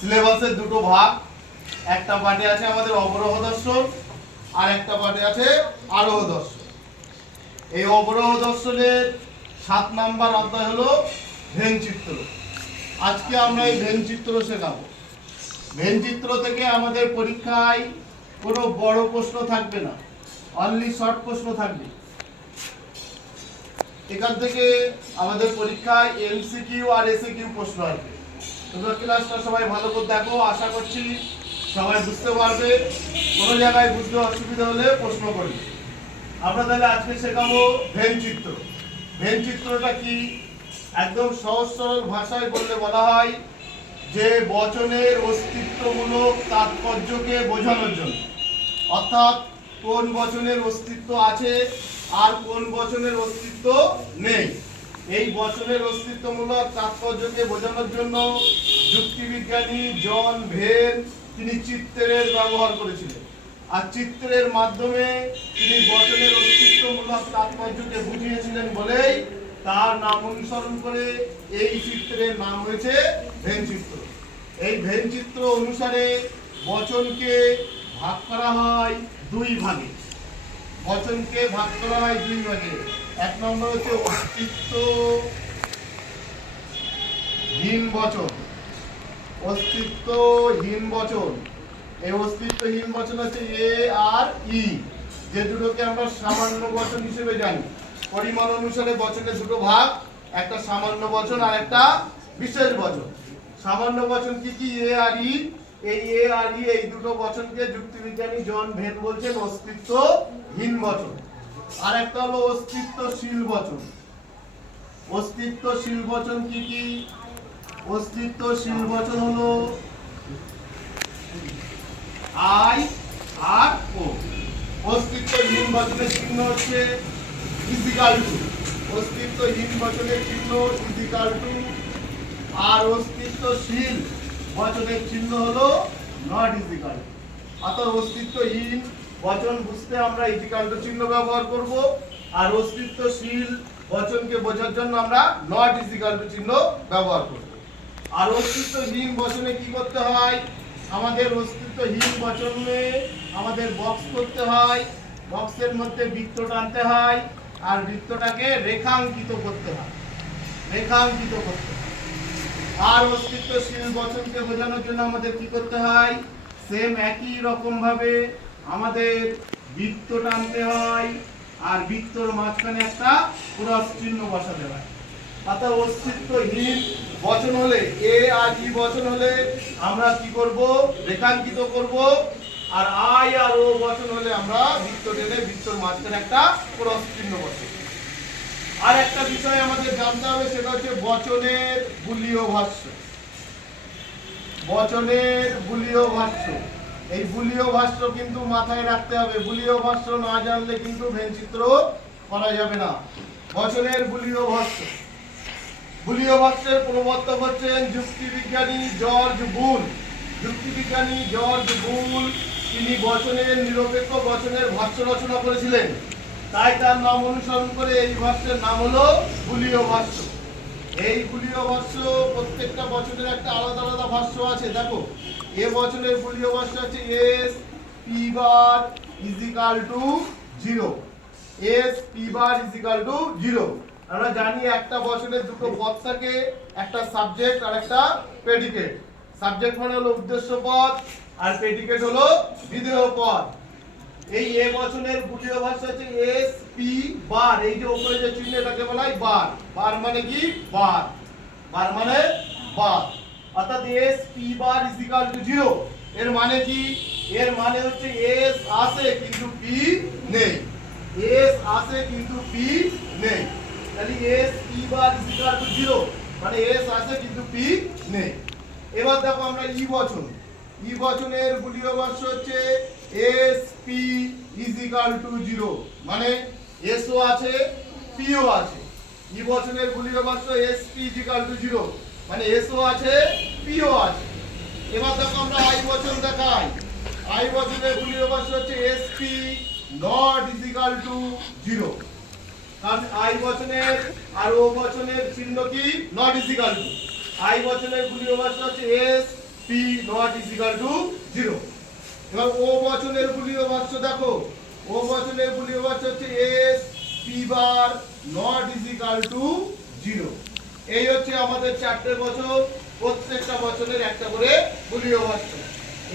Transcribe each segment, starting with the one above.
সিলেবাসের দুটো ভাগ, একটা পাঠে আছে আমাদের অবরোহ দর্শন আর একটা পাঠে আছে আরোহ দর্শন। এই অবরোহ দর্শনের 7 নাম্বার অধ্যায় হলো ভেনচিত্র। আজকে আমরা এই ভেনচিত্র শেখাবো। ভেনচিত্র থেকে আমাদের পরীক্ষায় কোনো বড় প্রশ্ন থাকবে না, অনলি শর্ট প্রশ্ন থাকবে। এখান থেকে আমাদের পরীক্ষায় এমসিকিউ আর এসিকিউ প্রশ্ন আসবে। তোমরা ক্লাসটা সবাই ভালো করে দেখো, আশা করছি সবাই বুঝতে পারবে। কোনো জায়গায় বুঝতে অসুবিধা হলে প্রশ্ন করবে। আমরা তাহলে আজকে শেখাবো ভেনচিত্র। ভেনচিত্রটা কি? একদম সহজ সরল ভাষায় বললে বলা হয় যে বচনের অস্তিত্বমূলক তাৎপর্যকে বোঝানোর জন্য, অর্থাৎ কোন বচনের অস্তিত্ব আছে আর কোন বচনের অস্তিত্ব নেই, এই বচনের অস্তিত্বমূলক তাৎপর্যকে বোঝানোর জন্য যুক্তিবিজ্ঞানী জন ভেন তিনি চিত্রের ব্যবহার করেছিলেন। আর চিত্রের মাধ্যমে তিনি বচনের অস্তিত্বমূলক তাৎপর্যকে বুঝিয়েছিলেন বলেই তার নাম অনুসরণ করে এই চিত্রের নাম হয়েছে ভেনচিত্র। এই ভেনচিত্র অনুসারে বচনকে ভাগ করা হয় দুই ভাগে। বচনকে ভাগ করা হয় দুই ভাগে। এক নম্বর হচ্ছে অস্তিত্বহীন বচন। অস্তিত্বহীন বচন, এই অস্তিত্বহীন বচন হচ্ছে এ আর ই, যে দুটোকে আমরা সামান্য বচন হিসেবে জানি। পরিমাণ অনুসারে বচনের দুটো ভাগ, একটা সামান্য বচন আর একটা বিশেষ বচন। সামান্য বচন কি কি? এ আর ই। এই এ আর ই এই দুটো বচনকে যুক্তিবিজ্ঞানী জন ভেন বলছেন অস্তিত্বহীন বচন। আর একটা হলো অস্তিত্বশীল বচন। অস্তিত্বশীল বচন কি কি? অস্তিত্বশীল বচন হলো আই আর ও। অস্তিত্বহীন বচনের চিহ্ন হচ্ছে ইজিক্যাল টু। অস্তিত্বহীন বচনের চিহ্ন ইজিক্যাল টু। আর অস্তিত্বশীল বচনের চিহ্ন হলো নট ইজিক্যাল টু। অর্থাৎ অস্তিত্বহীন বচন বুঝতে আমরা ইজিক্যাল টু চিহ্ন ব্যবহার করব, আর অস্তিত্বশীল বচনকে বোঝার জন্য আমরা নট ইজিক্যাল টু চিহ্ন ব্যবহার করব। আর অস্তিত্বহীন বচনে কি করতে হয়? আমাদের অস্তিত্বহীন বচনে আমাদের বক্স করতে হয়, বক্সের মধ্যে বৃত্ত টানতে হয়, আর বৃত্তটাকে রেখাঙ্কিত করতে হয়, রেখাঙ্কিত করতে হয়। আর অস্তিত্বশীল বচনকে বোঝানোর জন্য আমাদের কি করতে হয়? সেম একই রকম ভাবে আমাদের বৃত্ত টানতে হয়, আর বৃত্তর মাঝখানে একটা ক্রস চিহ্ন বসাতে হয়। অর্থাৎ অস্তিত্বহীন বচন হলে, এ আর ই বচন হলে আমরা কি করব? রেখাঙ্কিত করব। আর আই আর ও বচন হলে আমরা বৃত্ত টেনে বৃত্তর মাঝখানে একটা ক্রস চিহ্ন বসাবো। আর একটা বিষয় আমাদের জানতে হবে, সেটা হচ্ছে বচনের বুলীয় ভাষ্য। বচনের বুলীয় ভাষ্য, এই বুলীয় ভাষ্য কিন্তু মাথায় রাখতে হবে। বুলীয় ভাষ্য না জানলে কিন্তু ভেনচিত্র করা যাবে না। বচনের বুলীয় ভাষ্য, বুলীয় ভাষ্যের প্রবর্তক হচ্ছেন যুক্তিবিজ্ঞানী জর্জ বুল। যুক্তিবিজ্ঞানী জর্জ বুল তিনি বচনের নিরপেক্ষ বচনের ভাষ্য রচনা করেছিলেন, তাই তার নাম অনুসরণ করে এই ভাষ্যের নাম হলো বুলীয় ভাষ্য। এই বুলীয় ভাষ্য প্রত্যেকটা বচনের একটা আলাদা আলাদা ভাষ্য আছে। দেখো, এ বচনের বুলীয় ভাষ্য হচ্ছে S P bar equal to 0। S P bar equal to 0। আমরা জানি একটা বচনের দুটো পদ থাকে, একটা সাবজেক্ট আর একটা প্রেডিকেট। সাবজেক্ট মানে হলো উদ্দেশ্য পদ, আর প্রেডিকেট হলো বিধেয় পদ। এই এ বচনের বুলীয় ভাষ্য হচ্ছে এস পি বার। এই যে উপরে যে চিহ্ন, এটাকে বলা হয় বার। বার মানে কি? বার। বার মানে বার। অর্থাৎ S P bar equal to 0। এর মানে কি? এর মানে হচ্ছে এস আছে কিন্তু পি নেই। এস আছে কিন্তু পি নেই। তাহলে S P bar equal to 0 মানে এস আছে কিন্তু পি নেই। এবার দেখো আমরা ই বচন। ই বচনের বুলীয় ভাষ্য হচ্ছে এস পি ইজিক্যাল টু 0 মানে এসও আছে পিও আছে। ই বচনের বুলীয় ভাষ্য এস পি ইজিক্যাল টু 0 মানে এসও আছে পিও আছে। এবার দেখো আমরা আই বচন দেখাই। আই বচনের বুলীয় ভাষ্য হচ্ছে S P not equal to 0। কারণ আই বচনের আর ও বচনের চিহ্ন কি? Not equal to. আই বচনের বুলীয় ভাষ্য হচ্ছে S P not is equal to 0। এবার ও বচনের বুলিয় ভাষ্য দেখো, ও বচনের বুলিয় ভাষ্য হচ্ছে S P bar not is equal to 0। এই হচ্ছে আমাদের চারটে বচন, প্রত্যেকটা বচনের একটা করে বুলিয় ভাষ্য।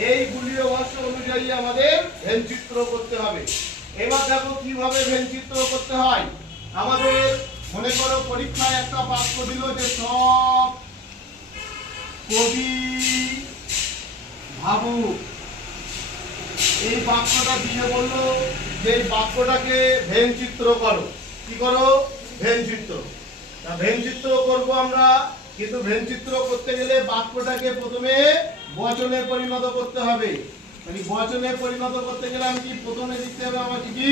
এই বুলিয় ভাষ্য অনুযায়ী আমাদের ভেনচিত্র করতে হবে। এবার দেখো কিভাবে ভেনচিত্র করতে হয়। আমাদের মনে করো পরীক্ষায় একটা বাক্য দিল যে সব কবি ভাবুক। এই বাক্যটা দিয়ে বললো যে এই বাক্যটাকে ভেনচিত্র করো। কি করো? ভেনচিত্র। তা ভেনচিত্র করব আমরা, কিন্তু ভেনচিত্র করতে গেলে বাক্যটাকে প্রথমে বচনে পরিণত করতে হবে। মানে বচনে পরিণত করতে গেলে আমি কি প্রথমে লিখতে হবে আমাকে কি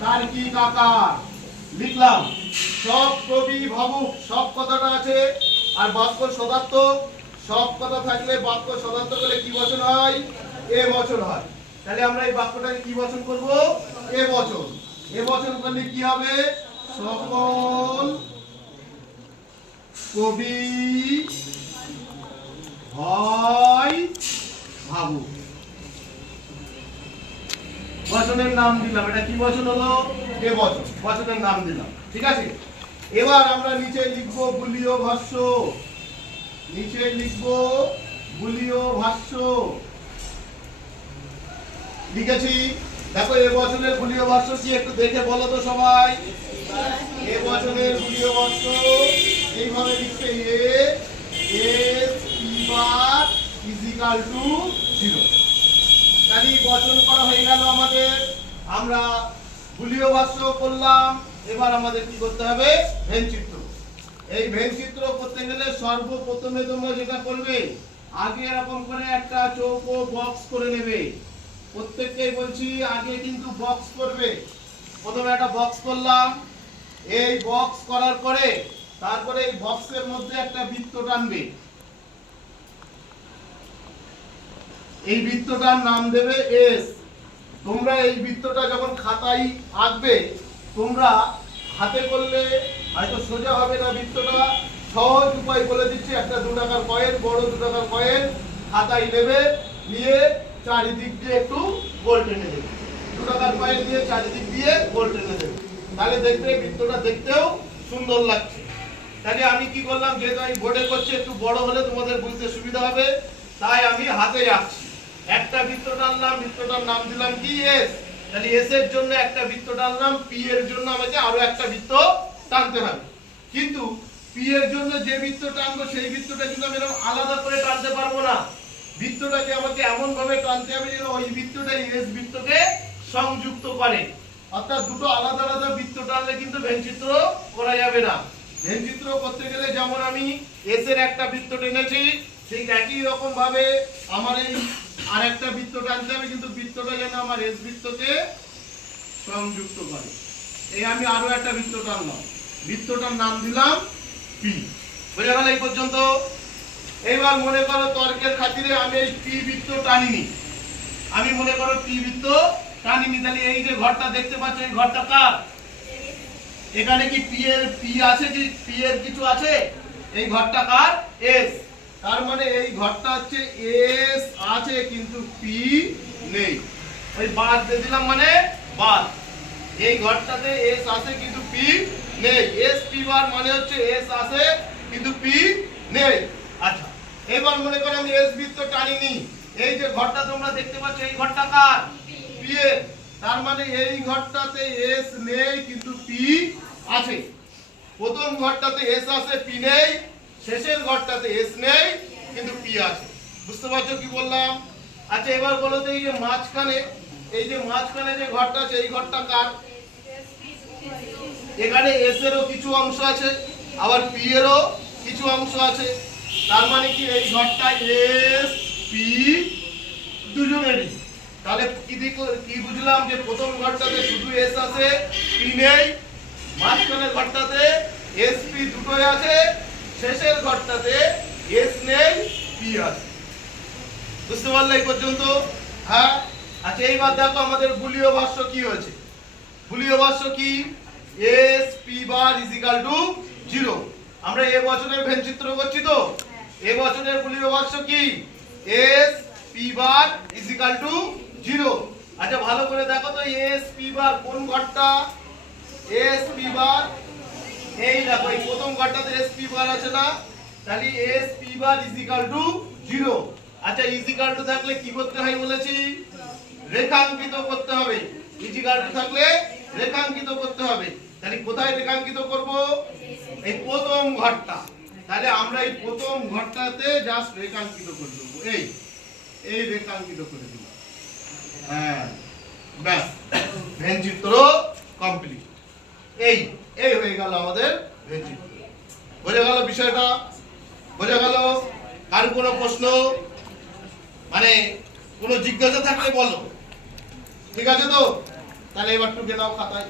তার্কিক আকার লিখলাম। সব কবি ভাবুক, সব কথাটা আছে। আর বাক্য সদার্থক, সব কথা থাকলে বাক্য সদার্থক হলে কি বচন হয়? এ বচন হয়। তাহলে আমরা এই বাক্যটাকে কি বচন করব? এ বচন। এ বচন করলে কি হবে? সকল কবি হয় ভাবুক। বচনের নাম দিলাম, এটা কি বচন হলো? এ বচন। বচনের নাম দিলাম, ঠিক আছে। এবার আমরা নিচে লিখব বুলিয় ভাষ্য। নিচে লিখব বুলিয় ভাষ্য। লিখেছি, দেখো এ বচনের বুলিয় ভাষ্য কি একটু দেখে বলো তো সবাই। এ বচনের বুলিয় ভাষ্য এইভাবে লিখতে A S P bar is equal to 0। তাহলে বচন করা হয়ে গেল আমাদের। আমরা বুলিয় ভাষ্য করলাম। এবার আমাদের কি করতে হবে? ভেনচিত্র। এই ভেনচিত্র করতে গেলে সর্বপ্রথমে তোমরা যেটা করবে, আগে এরকম করে একটা চৌকো বক্স করে নেবে। প্রত্যেককেই বলছি আগে কিন্তু বক্স করবে। প্রথমে একটা বক্স করলাম। এই বক্স করার পরে তারপরে এই বক্সের মধ্যে একটা বৃত্ত টানবে। এই বৃত্তটার নাম দেবে এস। তোমরা এই বৃত্তটা যখন খাতায় আঁকবে, তোমরা হাতে করলে হয়তো সোজা হবে না। বৃত্তটা সহজ উপায় বলে দিচ্ছি। একটা 2 টাকার কয়েন, বড় 2 টাকার কয়েন খাতায় নেবে, নিয়ে চারিদিক দিয়ে একটু গোল টেনে দেবে। 2 টাকার কয়েন দিয়ে চারিদিক দিয়ে গোল টেনে দেবে। তাহলে দেখবে বৃত্তটা দেখতেও সুন্দর লাগছে। তাহলে আমি কি করলাম, যেহেতু আমি বোর্ডে করছি একটু বড় হলে তোমাদের বুঝতে সুবিধা হবে, তাই আমি হাতে আঁকছি। একটা বৃত্ত টানলাম, বৃত্তটার নাম দিলাম কি এস। তাহলে এস এর জন্য একটা বৃত্ত টানলাম, পি এর জন্য আমাকে আরো একটা বৃত্ত টানতে হবে। কিন্তু পি এর জন্য যে বৃত্ত টানবো সেই বৃত্তটা কিন্তু আমি এরকম আলাদা করে টানতে পারবো না। বৃত্তটাকে আমাকে এমন ভাবে টানতে হবে যেন ওই বৃত্তটা এস বৃত্তকে সংযুক্ত করে। অর্থাৎ দুটো আলাদা আলাদা বৃত্ত টানলে কিন্তু ভেনচিত্র করা যাবে না। ভেনচিত্র করতে গেলে যেমন আমি এস এর একটা বৃত্ত টেনেছি, ঠিক একই রকম ভাবে আমার এই আরেকটা বৃত্ত টানতে হবে, কিন্তু বৃত্তটা যেন আমার এস বৃত্তকে সংযুক্ত করে। এই আমি আরো একটা বৃত্ত টানলাম, বৃত্তটার নাম দিলাম পি। বোঝা গেল এই পর্যন্ত? এইবার মনে করো তর্কের খাতিরে আমি এই পি বৃত্ত টানিনি। আমি মনে করো পি বৃত্ত টানিনি। তাহলে এই যে ঘরটা দেখতে পাচ্ছ, এই ঘরটা কার? এখানে কি পি আছে? কি পি এর কিছু আছে? এই ঘরটা কার? এস। তার মানে এই ঘরটা হচ্ছে এস আছে কিন্তু পি নেই। ওই বাদ দিয়ে দিলাম, মানে বাদ। এই ঘরটাতে এস আছে কিন্তু পি নেই। এস পি বার মানে হচ্ছে এস আছে কিন্তু পি নেই। আচ্ছা, এবার মনে করো আমি এস বৃত্ত টানিনি। এই যে ঘরটা তোমরা দেখতে পাচ্ছ, এই ঘরটা কার? পি এর। তার মানে এই ঘরটাতে এস নেই কিন্তু পি আছে। প্রথম ঘরটাতে এস আছে, পি নেই। শেষের ঘরটাতে এস নেই কিন্তু পি আছে। বুঝতে পারছো কি বললাম? আচ্ছা, এবার বলো তো এই যে মাঝখানে, এই যে মাঝখানে যে ঘরটা আছে, এই ঘরটা কার? এখানে এস এরও কিছু অংশ আছে, আবার পি এরও কিছু অংশ আছে। তার মানে কি এই ঘরটা এস পি দুজনেরই। তাহলে কি বুঝলাম, যে প্রথম ঘরটাতে শুধু এস আছে, পি নেই। মাঝখানের ঘরটাতে এস পি দুটোই আছে, শেষের ঘরটাতে এস নেই, পি আছে। বুঝতে পারলে এই পর্যন্ত? হ্যাঁ। আচ্ছা, এইবার দেখো আমাদের বুলিয় ভাষ্য কি হয়েছে। বুলিয় ভাষ্য কি? S P bar is equal to 0। আমরা এ বচনের ভেনচিত্র করছি তো। এ বচনের বুলিয় ভাষ্য কি? S P bar is equal to 0। আচ্ছা ভালো করে দেখো তো এস পি বার কোন ঘরটা? এস পি বার এই দেখো এই প্রথম ঘরটাতে এস পি বার আছে না, তাহলে S P bar is equal to 0। আচ্ছা ইজ ইকাল টু থাকলে কি করতে হয় বলেছি? রেখাঙ্কিত করতে হবে। ইজ ইকাল টু থাকলে রেখাঙ্কিত করতে হবে। তাহলে কোথায় রেখাঙ্কিত করব? এই প্রথম ঘরটা। তাহলে আমরা এই প্রথম ঘরটাতে জাস্ট রেখাঙ্কিত করে দেব। এই রেখাঙ্কিত করে দেব। হ্যাঁ ব্যাস, ভেন চিত্র কমপ্লিট। এই হয়ে গেল আমাদের ভেন চিত্র। বোঝা গেল বিষয়টা? বোঝা গেল? আর কোনো প্রশ্ন, মানে কোনো জিজ্ঞাসা থাকলে বলো। ঠিক আছে তো? তাহলে এবার টুকে নাও খাতায়।